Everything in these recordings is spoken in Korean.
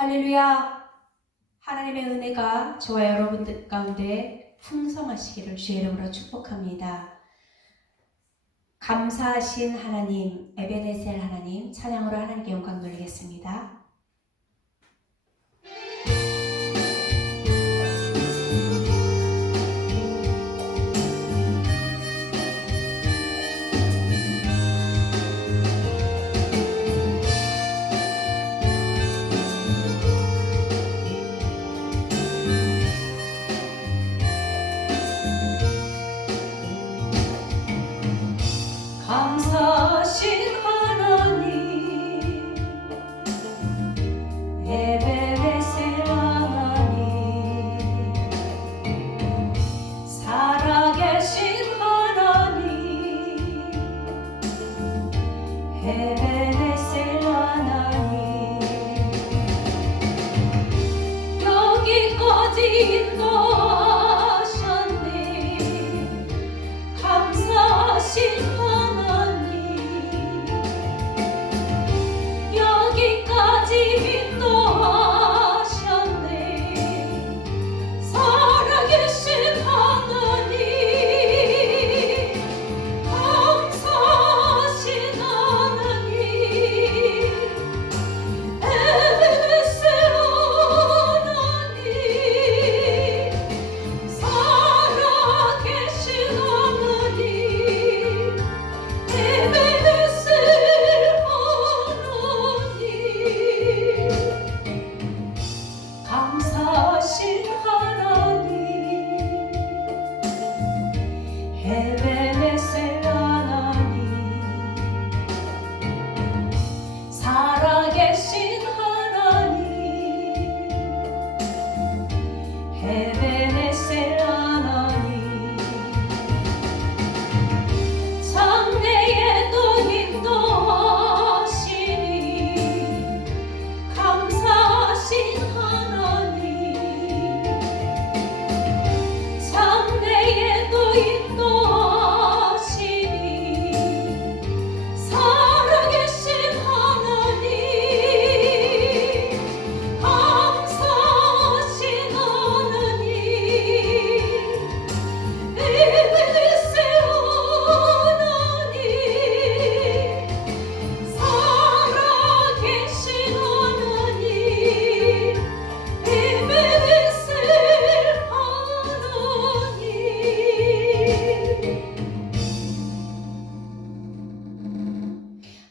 할렐루야! 하나님의 은혜가 저와 여러분들 가운데 풍성하시기를 주의 이름으로 축복합니다. 감사하신 하나님, 에베네셀 하나님, 찬양으로 하나님께 영광 돌리겠습니다. 감사하신 하나님, 에베네셀 하나님, 살아계신 하나님, 에베네셀 하나님, 여기까지 인도하셨네. 감사하신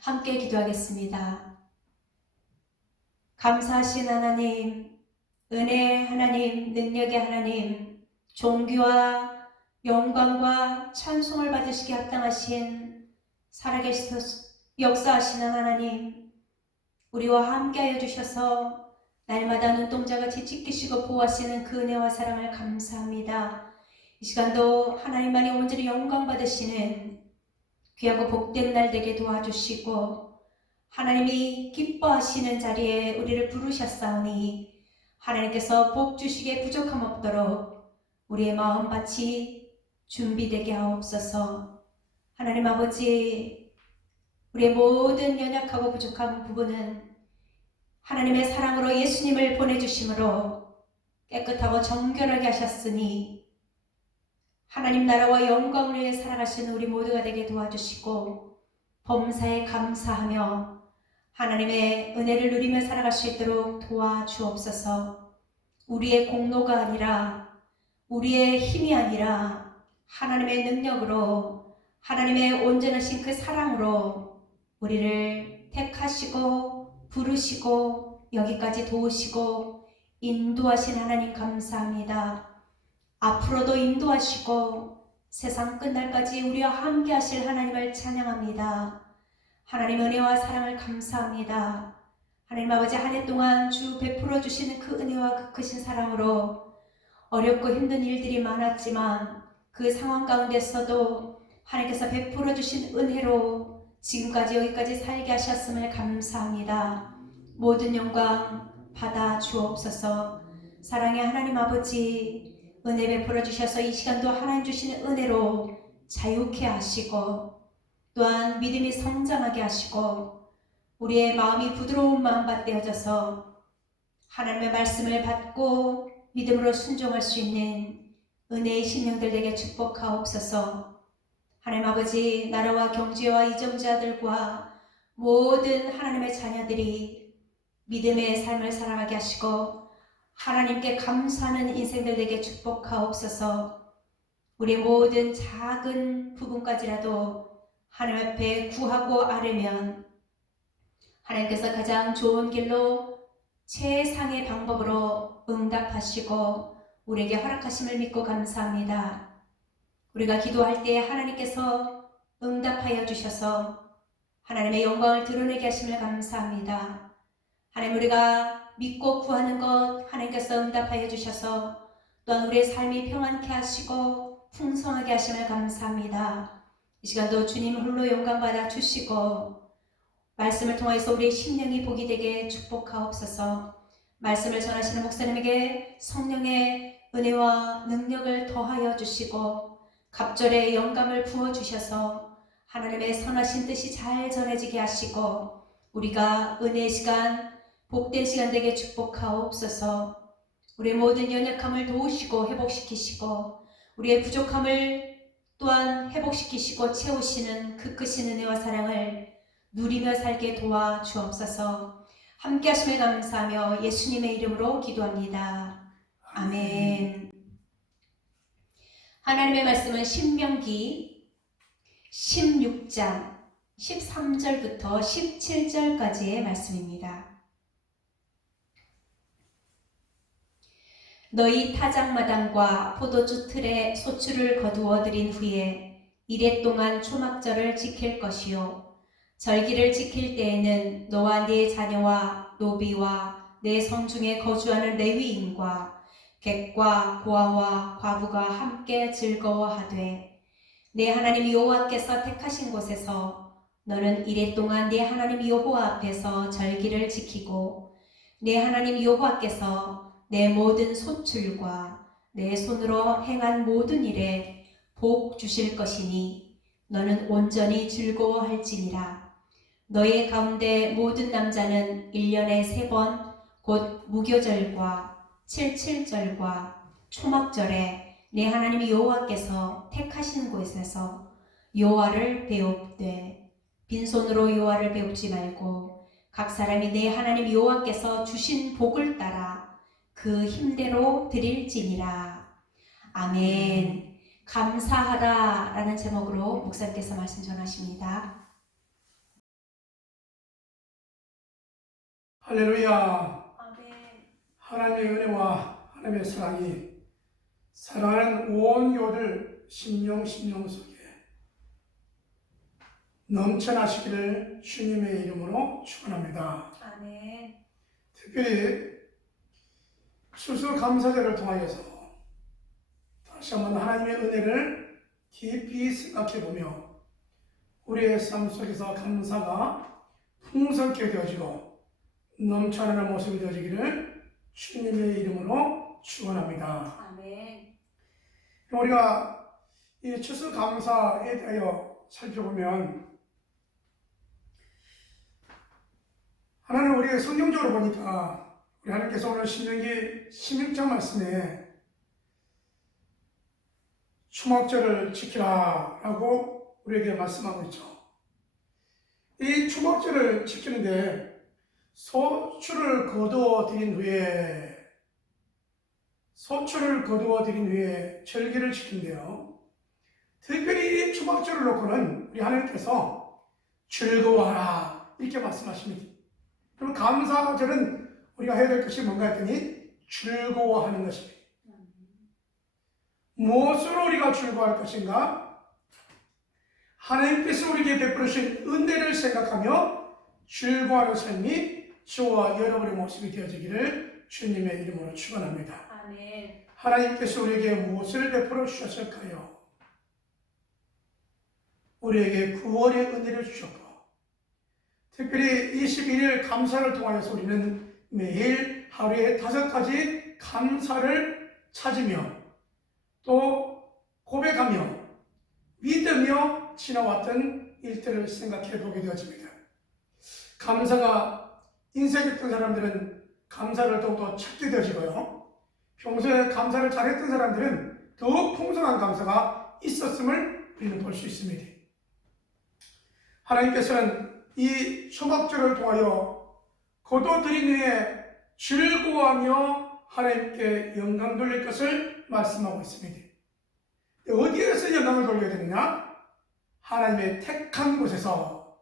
함께 기도하겠습니다. 감사하신 하나님, 은혜의 하나님, 능력의 하나님, 존귀와 영광과 찬송을 받으시기 합당하신 살아계셔서 역사하시는 하나님, 우리와 함께하여 주셔서 날마다 눈동자같이 지키시고 보호하시는 그 은혜와 사랑을 감사합니다. 이 시간도 하나님만이 온전히 영광 받으시는 귀하고 복된 날 되게 도와주시고 하나님이 기뻐하시는 자리에 우리를 부르셨사오니 하나님께서 복 주시기에 부족함 없도록 우리의 마음밭이 준비되게 하옵소서. 하나님 아버지, 우리의 모든 연약하고 부족한 부분은 하나님의 사랑으로 예수님을 보내주심으로 깨끗하고 정결하게 하셨으니 하나님 나라와 영광을 위해 살아가시는 우리 모두가 되게 도와주시고 범사에 감사하며 하나님의 은혜를 누리며 살아갈 수 있도록 도와주옵소서. 우리의 공로가 아니라 우리의 힘이 아니라 하나님의 능력으로 하나님의 온전하신 그 사랑으로 우리를 택하시고 부르시고 여기까지 도우시고 인도하신 하나님 감사합니다. 앞으로도 인도하시고 세상 끝날까지 우리와 함께 하실 하나님을 찬양합니다. 하나님 은혜와 사랑을 감사합니다. 하나님 아버지, 한 해 동안 주 베풀어 주시는 그 은혜와 그 크신 사랑으로 어렵고 힘든 일들이 많았지만 그 상황 가운데서도 하나님께서 베풀어 주신 은혜로 지금까지 여기까지 살게 하셨음을 감사합니다. 모든 영광 받아 주옵소서. 사랑의 하나님 아버지, 은혜 베풀어 주셔서 이 시간도 하나님 주시는 은혜로 자유케 하시고 또한 믿음이 성장하게 하시고 우리의 마음이 부드러운 마음밭 되어져서 하나님의 말씀을 받고 믿음으로 순종할 수 있는 은혜의 심령들 되게 축복하옵소서. 하나님 아버지, 나라와 경제와 이정자들과 모든 하나님의 자녀들이 믿음의 삶을 살아가게 하시고 하나님께 감사하는 인생들 되게 축복하옵소서. 우리 모든 작은 부분까지라도 하나님 앞에 구하고 아뢰면 하나님께서 가장 좋은 길로 최상의 방법으로 응답하시고 우리에게 허락하심을 믿고 감사합니다. 우리가 기도할 때 하나님께서 응답하여 주셔서 하나님의 영광을 드러내게 하심을 감사합니다. 하나님, 우리가 믿고 구하는 것 하나님께서 응답하여 주셔서 또한 우리의 삶이 평안케 하시고 풍성하게 하심을 감사합니다. 이 시간도 주님 홀로 영광 받아 주시고 말씀을 통해서 우리의 심령이 복이 되게 축복하옵소서. 말씀을 전하시는 목사님에게 성령의 은혜와 능력을 더하여 주시고 갑절의 영감을 부어주셔서 하나님의 선하신 뜻이 잘 전해지게 하시고 우리가 은혜의 시간, 복된 시간 되게 축복하옵소서. 우리의 모든 연약함을 도우시고 회복시키시고 우리의 부족함을 또한 회복시키시고 채우시는 그 크신 은혜와 사랑을 누리며 살게 도와주옵소서. 함께 하심을 감사하며 예수님의 이름으로 기도합니다. 아멘. 하나님의 말씀은 신명기 16장 13절부터 17절까지의 말씀입니다. 너희 타작마당과 포도주 틀에 소출을 거두어 들인 후에 이레 동안 초막절을 지킬 것이요 절기를 지킬 때에는 너와 네 자녀와 노비와 내 성중에 거주하는 레위인과 객과 고아와 과부가 함께 즐거워하되 내 하나님 여호와께서 택하신 곳에서 너는 이레 동안 네 하나님 여호와 앞에서 절기를 지키고 내 하나님 여호와께서 내 모든 소출과 내 손으로 행한 모든 일에 복 주실 것이니 너는 온전히 즐거워할지니라. 너희 가운데 모든 남자는 1년에 3번 곧 무교절과 77절과 초막절에 내 하나님 여호와께서 택하신 곳에서 여호와를 배웁되 빈손으로 여호와를 배웁지 말고 각 사람이 내 하나님 여호와께서 주신 복을 따라 그 힘대로 드릴지니라. 아멘. 감사하라 라는 제목으로 목사님께서 말씀 전하십니다. 할렐루야. 아멘. 하나님의 은혜와 하나님의 사랑이 사랑하는 온 교들 심령 속에 넘쳐나시기를 주님의 이름으로 축원합니다. 아멘. 특별히 추수감사절을 통하여서 다시 한번 하나님의 은혜를 깊이 생각해보며 우리의 삶 속에서 감사가 풍성케 되어지고 넘쳐나는 모습이 되어지기를 주님의 이름으로 축원합니다. 아멘. 우리가 이 추수감사에 대하여 살펴보면 하나님 우리의 성경적으로 보니까 우리 하나님께서 오늘 신명기 16장 말씀에 초막절을 지키라 라고 우리에게 말씀하고 있죠. 이 초막절을 지키는데 소출을 거두어 들인 후에 절기를 지킨대요. 특별히 이 초막절을 놓고는 우리 하나님께서 즐거워하라 이렇게 말씀하십니다. 그럼 감사절은 우리가 해야 될 것이 뭔가 했더니 즐거워하는 것입니다. 무엇으로 우리가 즐거워할 것인가? 하나님께서 우리에게 베풀으신 은혜를 생각하며 즐거워하는 삶이 저와 여러분의 모습이 되어지기를 주님의 이름으로 축원합니다. 아멘. 하나님께서 우리에게 무엇을 베풀어 주셨을까요? 우리에게 구원의 은혜를 주셨고 특별히 21일 감사를 통하여서 우리는 매일 하루에 5가지 감사를 찾으며 또 고백하며 믿으며 지나왔던 일들을 생각해 보게 되어집니다. 감사가 인생했던 사람들은 감사를 더욱더 찾게 되어지고요. 평소에 감사를 잘했던 사람들은 더욱 풍성한 감사가 있었음을 우리는 볼 수 있습니다. 하나님께서는 이 초막절을 통하여 거둬 들인 후에 즐거워하며 하나님께 영광 돌릴 것을 말씀하고 있습니다. 어디에서 영광을 돌려야 되느냐? 하나님의 택한 곳에서,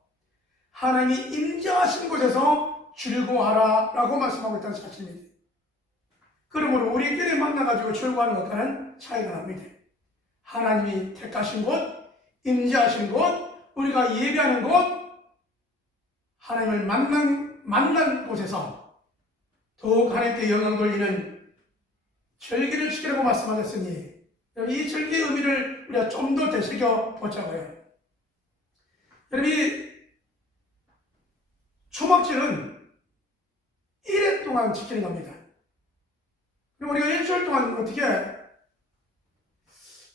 하나님이 임재하신 곳에서 즐거워하라 라고 말씀하고 있다는 사실입니다. 그러므로 우리끼리 만나가지고 즐거워하는 것과는 차이가 납니다. 하나님이 택하신 곳, 임재하신 곳, 우리가 예배하는 곳, 하나님을 만난 곳에서 더욱 하나님께 영광 돌리는 절기를 지키라고 말씀하셨으니 이 절기의 의미를 우리가 좀 더 되새겨 보자고요. 여러분, 이 초막절은 1회 동안 지키는 겁니다. 그럼 우리가 일주일 동안 어떻게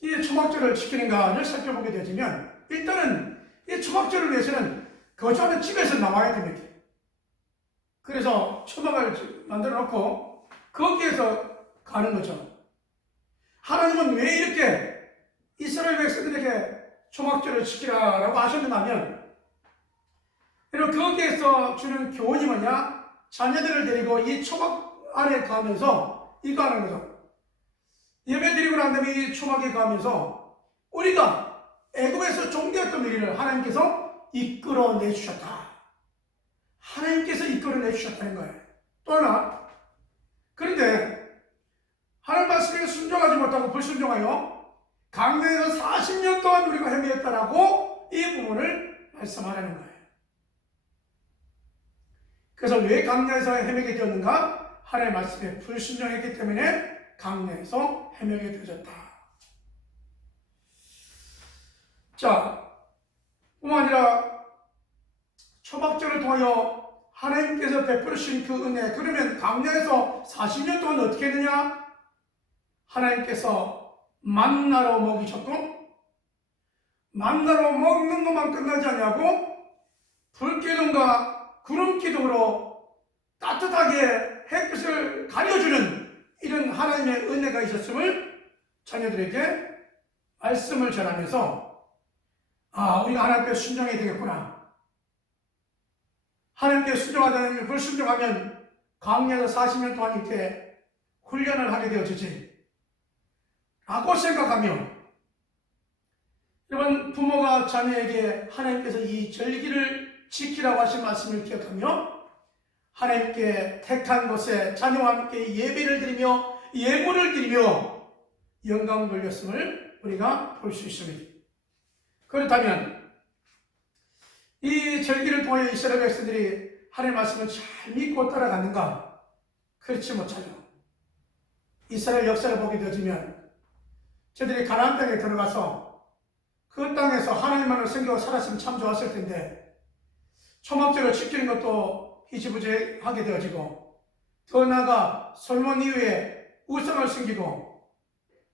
이 초막절을 지키는가를 살펴보게 되지면, 일단은 이 초막절을 위해서는 거주하는 집에서 나와야 됩니다. 그래서 초막을 만들어 놓고 거기에서 가는 거죠. 하나님은 왜 이렇게 이스라엘 백성들에게 초막절을 지키라라고 하셨는가 하면, 여러분, 거기에서 주는 교훈이 뭐냐? 자녀들을 데리고 이 초막 안에 가면서 이거 하는 거죠. 예배 드리고 난 다음에 이 초막에 가면서 우리가 애굽에서 종되었던 우리를 하나님께서 이끌어내 주셨다. 하나님께서 이끌어내 주셨다는 거예요. 또 하나, 그런데 하나님 말씀에 순종하지 못하고 불순종하여 강야에서 40년 동안 우리가 헤매었다라고 이 부분을 말씀하라는 거예요. 그래서 왜 강야에서 헤매게 되었는가? 하나님의 말씀에 불순종했기 때문에 강야에서 헤매게 되어졌다. 자, 뿐만 아니라 초막절을 통하여 하나님께서 베풀으신 그 은혜, 그러면 강야에서 40년 동안 어떻게 했느냐? 하나님께서 만나로 먹이셨고, 만나로 먹는 것만 끝나지 않냐고 불기둥과 구름기둥으로 따뜻하게 햇빛을 가려주는 이런 하나님의 은혜가 있었음을 자녀들에게 말씀을 전하면서, 우리가 하나님께 순종해야 되겠구나. 하나님께 순종하자면, 불순종하면 광야에서 40년 동안 이렇게 훈련을 하게 되어지지 라고 생각하며, 여러분, 부모가 자녀에게 하나님께서 이 절기를 지키라고 하신 말씀을 기억하며 하나님께 택한 곳에 자녀와 함께 예배를 드리며 예물을 드리며 영광을 돌렸음을 우리가 볼 수 있습니다. 그렇다면 이 절기를 통해 이스라엘 백성들이 하나님의 말씀을 잘 믿고 따라갔는가? 그렇지 못하죠. 이스라엘 역사를 보게 되어지면 저들이 가나안 땅에 들어가서 그 땅에서 하나님만을 섬기고 살았으면 참 좋았을 텐데, 초막절을 지키는 것도 희지부지하게 되어지고, 더 나아가 솔몬 이후에 우상을 섬기고,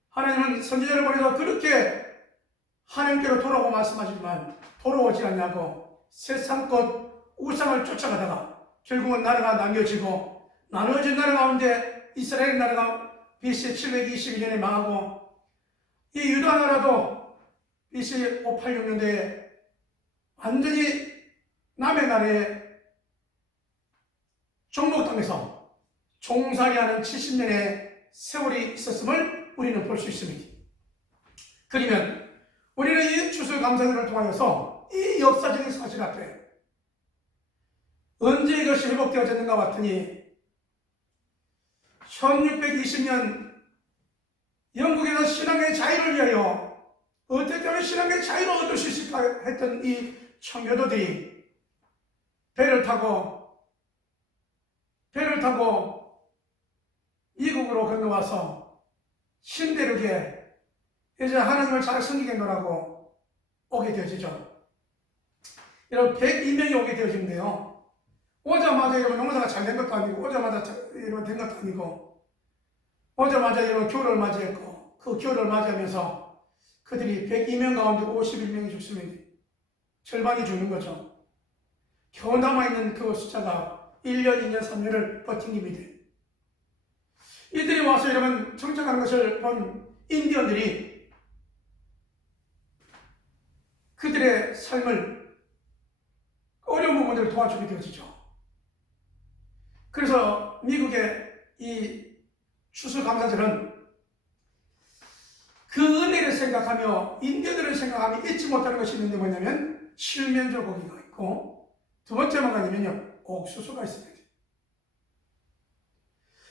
하나님은 선지자를 보내서 그렇게 하나님께로 돌아오고 말씀하시지만 돌아오지 않냐고 세상껏 우상을 쫓아가다가 결국은 나라가 남겨지고, 나누어진 나라 가운데 이스라엘 나라가 BC 722년에 망하고, 이 유다 나라도 BC 586년도에 완전히 남의 나라에 종복당해서 종살이하는 70년의 세월이 있었음을 우리는 볼 수 있습니다. 그러면 우리는 이 추수감사절을 통하여서 이 역사적인 사실 앞에 언제 이것이 회복되어졌는가 봤더니 1620년 영국에서 신앙의 자유를 위하여 어떻게 하면 신앙의 자유를 얻을 수 있을까 했던 이 청교도들이 배를 타고 이국으로 건너와서 신대륙에 이제 하나님을 잘 섬기겠노라고 오게 되어지죠. 여러분, 102명이 오게 되어지는데요. 오자마자 여러분 농사가 잘 된 것도 아니고, 오자마자 여러분 된 것도 아니고, 오자마자 여러분 겨울을 맞이했고, 그 겨울을 맞이하면서 그들이 102명 가운데 51명이 죽습니다. 절반이 죽는 거죠. 겨우 남아있는 그 숫자가 1년, 2년, 3년을 버틴 겁니다. 이들이 와서 여러분 정착하는 것을 본 인디언들이 그들의 삶을 어려운 부분들을 도와주게 되어지죠. 그래서 미국의 이 추수감사절은 그 은혜를 생각하며 인디언들을 생각하며 잊지 못하는 것이 있는데 뭐냐면 칠면조 고기가 있고 두 번째 뭐가 있냐면요 옥수수가 있습니다.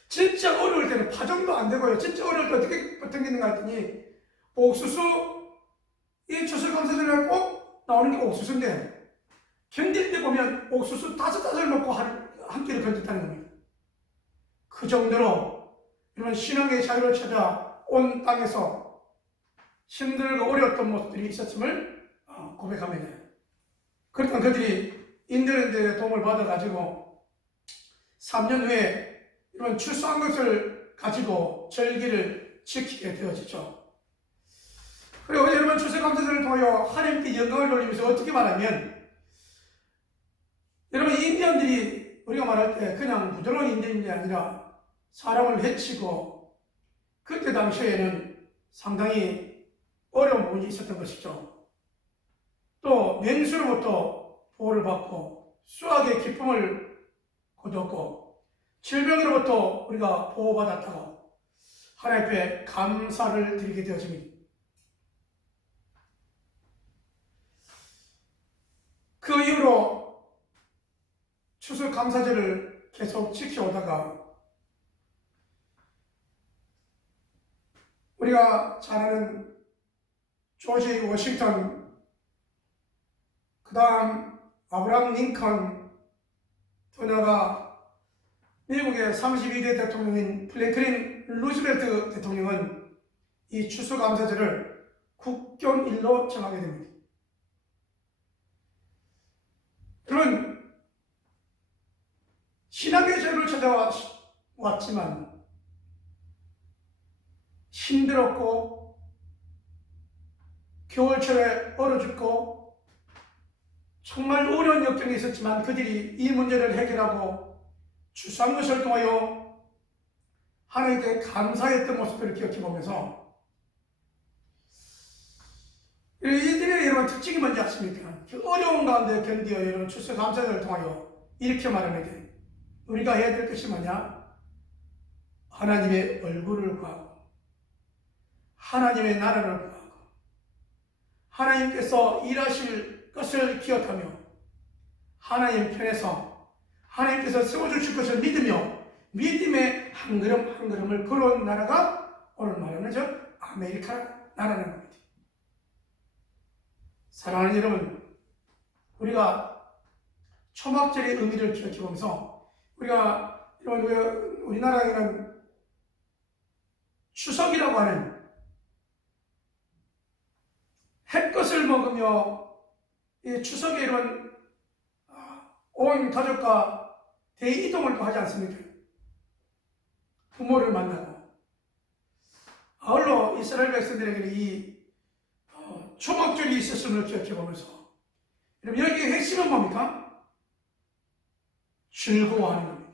진짜 어려울 때는 파종도 안 되고요. 진짜 어려울 때 어떻게 버티는가 했더니 옥수수 이 추수감사절에 꼭 나오는 게 옥수수인데 견딜 때 보면 옥수수 5을 먹고 한 끼를 견뎠다는 겁니다. 그 정도로 이런 신앙의 자유를 찾아 온 땅에서 힘들고 어려웠던 모습들이 있었음을 고백합니다. 그러니까 그들이 인디언들의 도움을 받아가지고 3년 후에 이런 출소한 것을 가지고 절기를 지키게 되어지죠. 그리고 여러분 추수감사절을 통하여 하나님께 영광을 돌리면서 어떻게 말하면 여러분 인디언들이 우리가 말할 때 그냥 부드러운 인디언이 아니라 사람을 해치고 그때 당시에는 상당히 어려운 부분이 있었던 것이죠. 또 맹수로부터 보호를 받고 수학의 기쁨을 거뒀고 질병으로부터 우리가 보호받았다고 하나님 앞에 감사를 드리게 되어집니다. 그 이후로 추수감사절을 계속 지켜오다가 우리가 잘 아는 조지 워싱턴, 그 다음 아브라함 링컨, 또 나아가 미국의 32대 대통령인 프랭클린 루즈벨트 대통령은 이 추수감사절을 국경일로 정하게 됩니다. 여러분, 신앙의 자유를 찾아왔지만 힘들었고 겨울철에 얼어 죽고 정말 어려운 역경이 있었지만 그들이 이 문제를 해결하고 추수한 것을 통하여 하나님께 감사했던 모습들을 기억해보면서 이들의 여러분 특징이 뭔지 아십니까? 그 어려운 가운데 견디어 여러분 추수감사절을 통하여 이렇게 말하는데 우리가 해야 될 것이 뭐냐? 하나님의 얼굴을 구하고 하나님의 나라를 구하고 하나님께서 일하실 것을 기억하며 하나님 편에서 하나님께서 세워주실 것을 믿으며 믿음의 한 걸음 한 걸음을 걸어온 나라가 오늘 말하는 저 아메리카 나라는 겁니다. 사랑하는 여러분, 우리가 초막절의 의미를 기억해보면서 우리가 우리나라에는 추석이라고 하는 햇것을 먹으며 이 추석에 이런 온 가족과 대이동을 또 하지 않습니까? 부모를 만나고 아울러 이스라엘 백성들에게는 이 초막절이 있었음을 기억해보면서 여러분 여기의 핵심은 뭡니까? 즐거워하는 겁니다.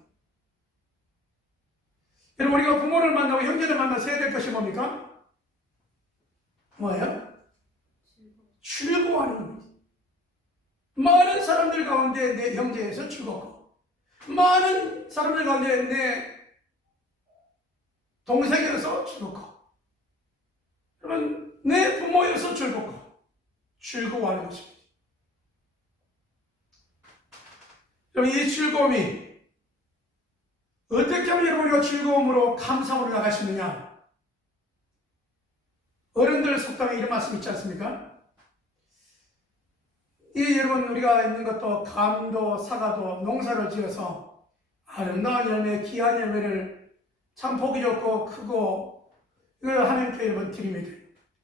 여러분 우리가 부모를 만나고 형제를 만나서 해야 될 것이 뭡니까? 뭐예요? 즐거워하는 겁니다. 많은 사람들 가운데 내 형제에서 즐겁고 많은 사람들 가운데 내 동생에서 즐겁고 여러분 내 부모에서 즐겁고 즐거워하는 것입니다. 여러분 이 즐거움이 어떻게 하면 여러분 우리가 즐거움으로 감사함으로 나갈 수 있느냐? 어른들 속담에 이런 말씀 있지 않습니까? 이 여러분 우리가 있는 것도 감도 사과도 농사를 지어서 아름다운 열매 귀한 열매를 참 보기 좋고 크고 이걸 하나님께 여러분 드립니다.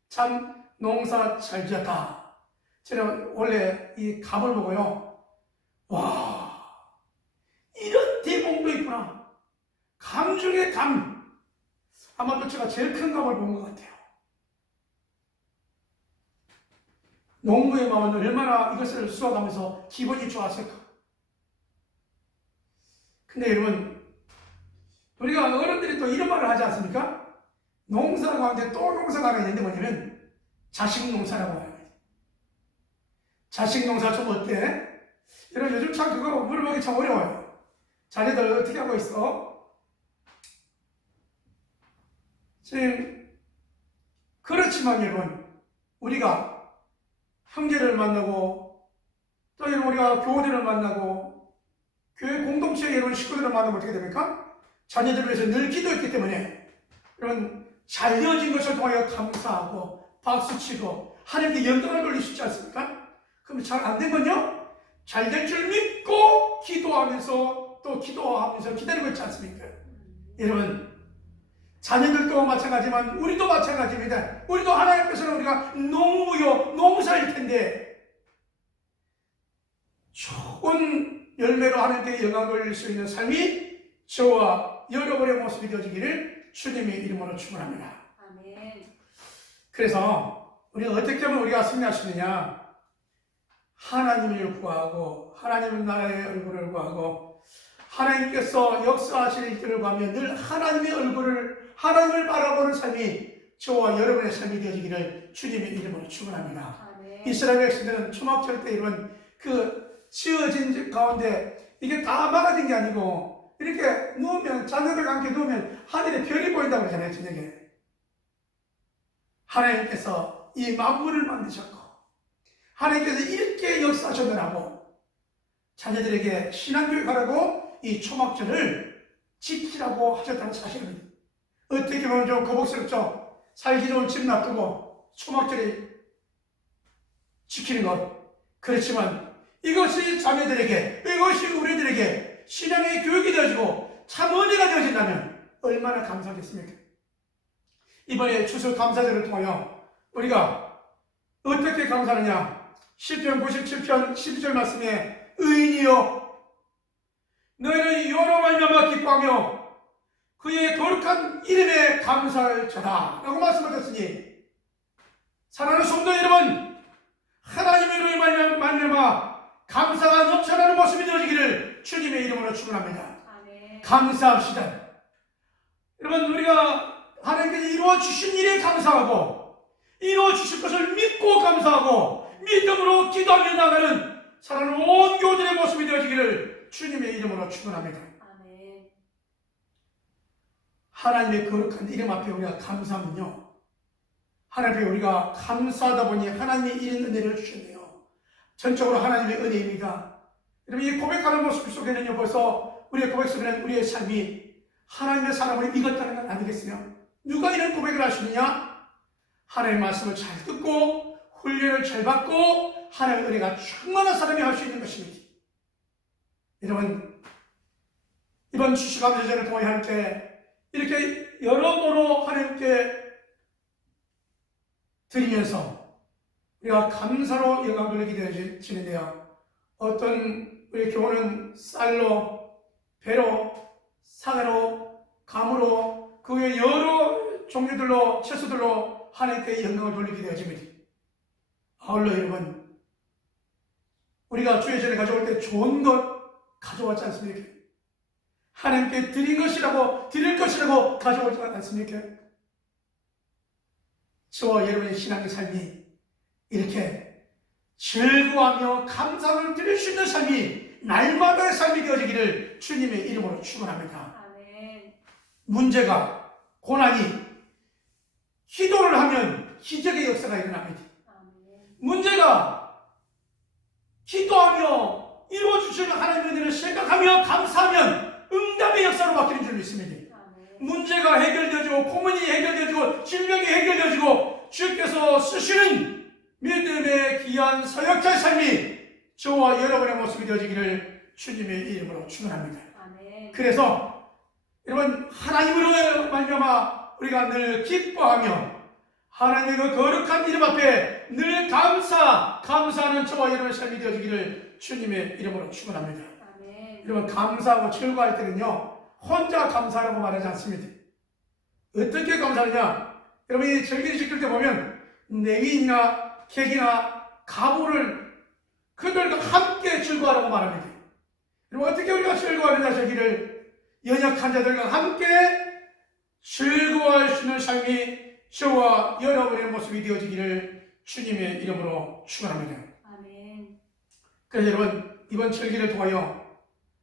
참 농사 잘 지었다. 저는 원래 이 감을 보고요, 와 이런 대목도 있구나. 감 중에 감, 아마도 제가 제일 큰 감을 본 것 같아요. 농부의 마음은 얼마나 이것을 수확하면서 기분이 좋았을까. 근데 여러분, 우리가 어른들이 또 이런 말을 하지 않습니까? 농사 가운데 또 농사가 하나 있는데 뭐냐면 자식 농사라고 해요. 자식 농사 좀 어때? 여러분 요즘 참 그거 물어보기 참 어려워요. 자녀들 어떻게 하고 있어? 지금 그렇지만 여러분, 우리가 형제를 만나고 또 여러분 우리가 교우들을 만나고 교회 공동체의 여러분 식구들을 만나면 어떻게 됩니까? 자녀들을 위해서 늘 기도했기 때문에 여러분 잘 되어진 것을 통하여 감사하고 박수치고 하나님께 영광을 돌리고 싶지 않습니까? 그럼 잘 안 되면요, 잘 될 줄 믿고 기도하면서 또 기도하면서 기다리고 있지 않습니까? 여러분, 자녀들도 마찬가지지만 우리도 마찬가지입니다. 우리도 하나님께서는 우리가 농부요 농사일 텐데 좋은 열매로 하나님께 영광을 돌릴 수 있는 삶이 저와 여러분의 모습이 되어지기를 주님의 이름으로 축원합니다. 아멘. 그래서 우리가 어떻게 하면 우리가 승리할 수 있느냐? 하나님을 구하고 하나님 나라의 얼굴을 구하고 하나님께서 역사하실 일들을 구하며 늘 하나님을 바라보는 삶이 저와 여러분의 삶이 되어지기를 주님의 이름으로 축원합니다. 아멘. 이스라엘 백성들은 초막절 때 이런 그 지어진 가운데 이게 다 막아진 게 아니고 이렇게 누우면, 자녀들과 함께 누우면 하늘에 별이 보인다고 그러잖아요, 저녁에. 하나님께서 이 만물을 만드셨고 하나님께서 이렇게 역사하셨느라고 자녀들에게 신앙교육하라고 이 초막절을 지키라고 하셨다는 사실입니다. 어떻게 보면 좀 거북스럽죠? 살기 좋은 집 놔두고 초막절에 지키는 것. 그렇지만 이것이 자녀들에게, 이것이 우리들에게 신앙의 교육이 되어지고 참 은혜가 되어진다면 얼마나 감사하겠습니까? 이번에 추석 감사절을 통하여 우리가 어떻게 감사하느냐? 시편 97편 12절 말씀에 의인이여 너희는 여러 말미암아 기뻐하며 그의 거룩한 이름에 감사를 전하 라고 말씀하셨으니, 사랑하는 성도 여러분, 하나님의 이름에 말미암아 감사가 넘쳐나는 모습이 되어지기를 주님의 이름으로 축원합니다. 아멘. 감사합시다. 여러분, 우리가 하나님께서 이루어 주신 일에 감사하고 이루어 주실 것을 믿고 감사하고 믿음으로 기도하며 나가는 사랑하는 온 교우들의 모습이 되어지기를 주님의 이름으로 축원합니다. 아멘. 하나님의 거룩한 이름 앞에 우리가 감사하면요, 하나님 앞에 우리가 감사하다 보니 하나님이 이런 은혜를 주셨네요. 전적으로 하나님의 은혜입니다. 여러분, 이 고백하는 모습 속에는요, 벌써 우리의 고백 속에는 우리의 삶이 하나님의 사랑을 익었다는 건 아니겠으며, 누가 이런 고백을 하시느냐? 하나님의 말씀을 잘 듣고 훈련을 잘 받고 하나님의 은혜가 충만한 사람이 할 수 있는 것입니다. 여러분, 이번 추수감사절을 통해 하나님께 이렇게 여러모로 하나님께 드리면서 우리가 감사로 영광 돌리게 되어지는데요, 어떤 우리 교우는 쌀로, 배로, 사과로, 감으로, 그 외 여러 종류들로, 채소들로 하나님께 영광을 돌리게 되어집니다. 아울러 여러분, 우리가 주의 전에 가져올 때 좋은 것 가져왔지 않습니까? 하나님께 드릴 것이라고 가져오지 않습니까? 저와 여러분의 신앙의 삶이 이렇게 즐거워하며 감사를 드릴 수 있는 삶이 날마다의 삶이 되어지기를 주님의 이름으로 축원합니다. 아멘. 문제가, 고난이, 기도를 하면 기적의 역사가 일어납니다. 아멘. 문제가 기도하며 이루어주시는 하나님의 은혜를 생각하며 감사하면 응답의 역사로 바뀌는 줄 믿습니다. 아멘. 문제가 해결되어지고 고민이 해결되어지고 질병이 해결되어지고 주께서 쓰시는 믿음의 귀한 사역자의 삶이 저와 여러분의 모습이 되어지기를 주님의 이름으로 축원합니다. 아멘. 그래서 여러분, 하나님으로 말미암아 우리가 늘 기뻐하며 하나님의 그 거룩한 이름 앞에 늘 감사하는 저와 여러분의 삶이 되어지기를 주님의 이름으로 축원합니다. 아멘. 여러분, 감사하고 즐거워할 때는요, 혼자 감사하라고 말하지 않습니다. 어떻게 감사하느냐? 여러분, 이 절기를 지킬 때 보면 레위인이나 객이나 가부를 그들과 함께 즐거워하라고 말합니다. 그리고 어떻게 우리가 즐거워하느냐 저기를 연약한 자들과 함께 즐거워할 수 있는 삶이 저와 여러분의 모습이 되어지기를 주님의 이름으로 축원합니다. 아멘. 그래서 여러분 이번 절기를 통하여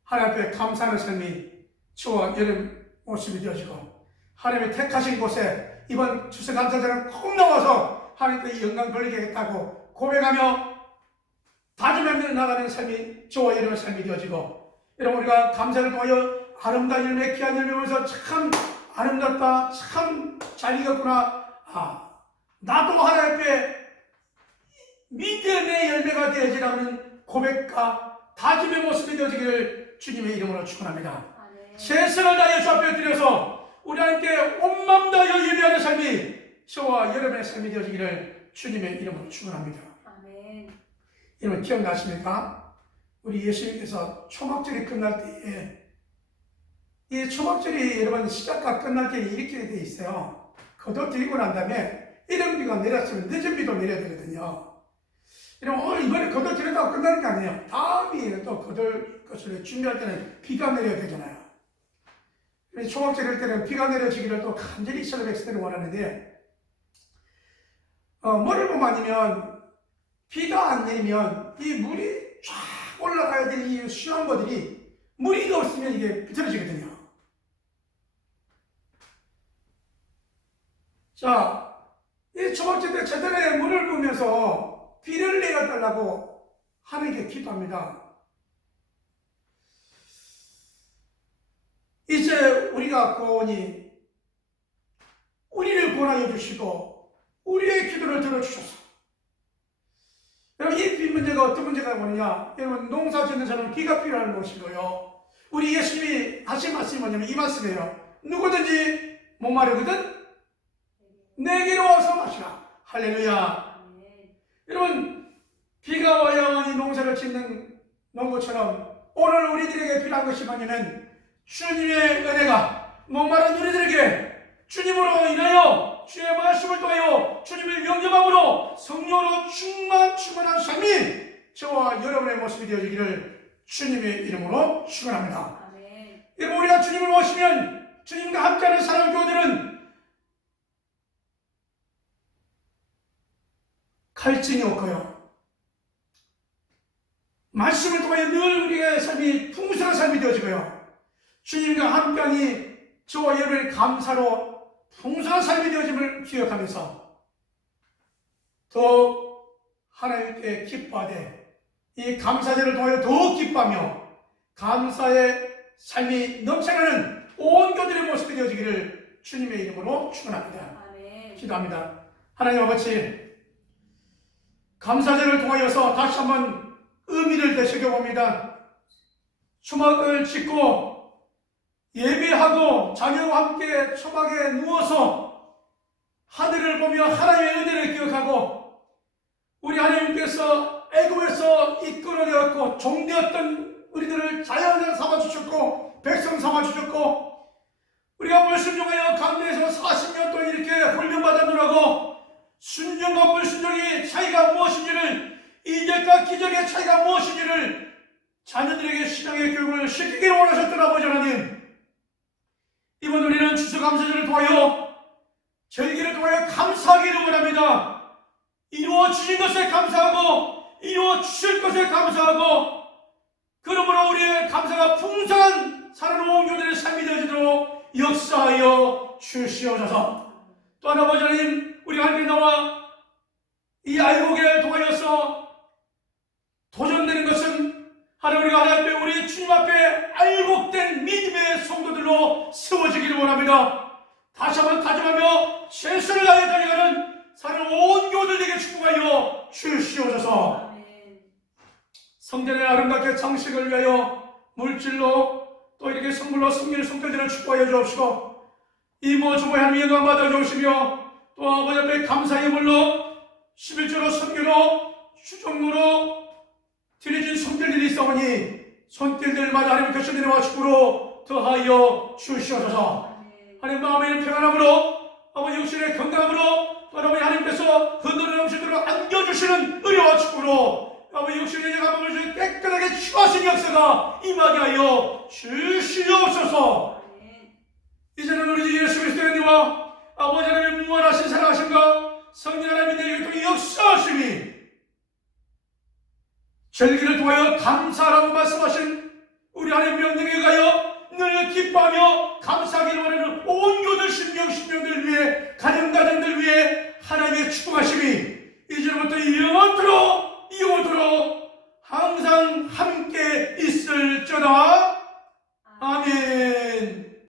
하나님 앞에 감사하는 삶이 저와 여러분 모습이 되어지고 하나님의 택하신 곳에 이번 추수감사절은 꼭 나와서 하나님께 영광 돌리겠다고 고백하며 다짐하며 나가는 삶이 저와 여러분의 삶이 되어지고 여러분 우리가 감사를 통하여 아름다운 열매 귀한 열매 보면서 참 아름답다 참 잘 익었구나 나도 하나님 앞에 믿음의 열매가 되어지라는 고백과 다짐의 모습이 되어지기를 주님의 이름으로 축원합니다. 최선을 다하여 주 앞에 드려서 우리 하나님께 온 마음 다하여 예배하는 삶이 저와 여러분의 삶이 되어지기를 주님의 이름으로 축원합니다. 아멘. 여러분 기억나십니까? 우리 예수님께서 초막절이 끝날 때에 이 초막절이 여러분 시작과 끝날 때에 이렇게 돼 있어요. 거둬들이고 난 다음에 이른 비가 내렸으면 늦은 비도 내려야 되거든요. 여러분 이번에 거둬들였다고 끝나는 게 아니에요. 다음이 또 거둘 것을 준비할 때는 비가 내려야 되잖아요. 초막절일 때는 비가 내려지기를 또 간절히 이스라엘 백성들이 원하는데 뭐를 보면 아니면 비가 안 내리면 이 물이 쫙 올라가야 될 이 수양버들이 물이 없으면 이게 비틀어지거든요. 자, 이 초막절 때 제대로 물을 부으면서 비를 내려달라고 하나님께 기도합니다. 이제 우리가 구원이 우리를 구원하여 주시고 우리의 기도를 들어주셔서 여러분 이 비 문제가 어떤 문제가 뭐냐 여러분 농사 짓는 사람은 비가 필요한 것이고요 우리 예수님이 하신 말씀이 뭐냐면 이 말씀이에요. 누구든지 목마르거든 내게로 와서 마시라. 할렐루야. 여러분 비가 와야만이 농사를 짓는 농부처럼 오늘 우리들에게 필요한 것이 뭐냐면 주님의 은혜가 목마른 우리들에게 주님으로 인하여 주의 말씀을 통하여 주님을 영접함으로 성령으로 충만한 삶이 저와 여러분의 모습이 되어지기를 주님의 이름으로 축원합니다. 여러분 우리가 주님을 모시면 주님과 함께하는 사랑교회들은 갈증이 없고요 말씀을 통하여 늘 우리의 삶이 풍성한 삶이 되어지고요 주님과 함께하니 저와 여러분의 감사로 풍성한 삶이 되어짐을 기억하면서 더욱 하나님께 기뻐하되 이 감사제를 통하여 더욱 기뻐하며 감사의 삶이 넘쳐나는 온 교들의 모습이 되어지기를 주님의 이름으로 축원합니다. 기도합니다. 하나님 아버지 감사제를 통하여서 다시 한번 의미를 되새겨봅니다. 초막을 짓고 예배하고 자녀와 함께 초막에 누워서 하늘을 보며 하나님의 은혜를 기억하고 우리 하나님께서 애굽에서 이끌어내었고 종되었던 우리들을 자연을 삼아주셨고 백성 삼아주셨고 우리가 불순종하여 가운데에서 40년 동안 이렇게 훈련받았느라고 순종과 불순종의 차이가 무엇인지를 이적과 기적의 차이가 무엇인지를 자녀들에게 신앙의 교육을 시키기를 원하셨던 아버지 하나님 이번 우리는 추수감사절을 통하여 절기를 통하여 감사하기를 원합니다. 이루어 주신 것에 감사하고 이루어 주실 것에 감사하고 그러므로 우리의 감사가 풍성한 살아놓은 교회의 삶이 되어지도록 역사하여 주시옵소서. 또한 아버지 하나님 우리가 함께 나와 이 알곡을 통하여서 도전되는 것은 하나님 우리가 하나님 앞에 우리 주님 앞에 알곡된 믿음의 성도들로 세워지기를 원합니다. 다시 한번 다짐하며 최선을 다해 달려가는 사는 온 교들에게 축복하여 주시옵소서. 성전의 아름답게 장식을 위하여 물질로 또 이렇게 선물로 성전의 성결들을 축복하여 주옵시고 이 모종의 하나님 영광 받아 주시며 또 아버지 앞에 감사의 물로 11조로 선교로 수종으로 드려진 손길들이 있사오니 손길들마다 하나님 께서 내려와 축복으로 더하여 주시옵소서. 하나님 마음의 평안함으로 아버지 육신의 건강함으로 또 아버지 하나님께서 흔들어 넘치도록 안겨주시는 의뢰와 축복으로 아버지 육신의 감옥을 깨끗하게 치유하신 역사가 임하게 하여 주시옵소서. 이제는 우리 주 예수 그리스도의 은혜와 아버지 하나님의 무한하신 사랑하심과 성령 하나님의 내게 또 역사하심이 절기를 통하여 감사라고 말씀하신 우리 하나님 명령에 의하여 늘 기뻐하며 감사하기를 원하는 온 교들 신명들 위해 가정들 위해 하나님의 축복하심이 이제부터 영원토록